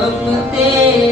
không tên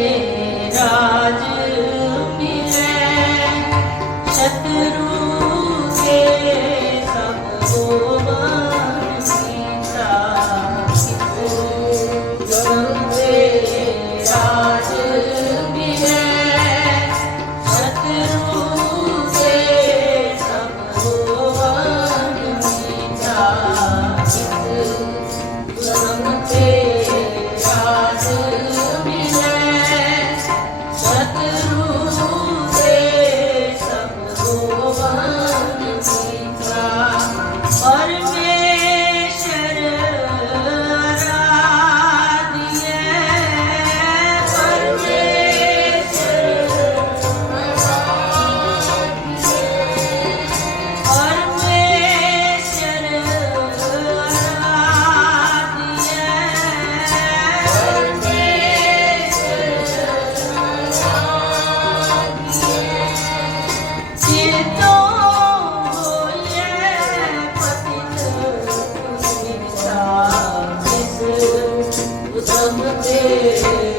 Namaste.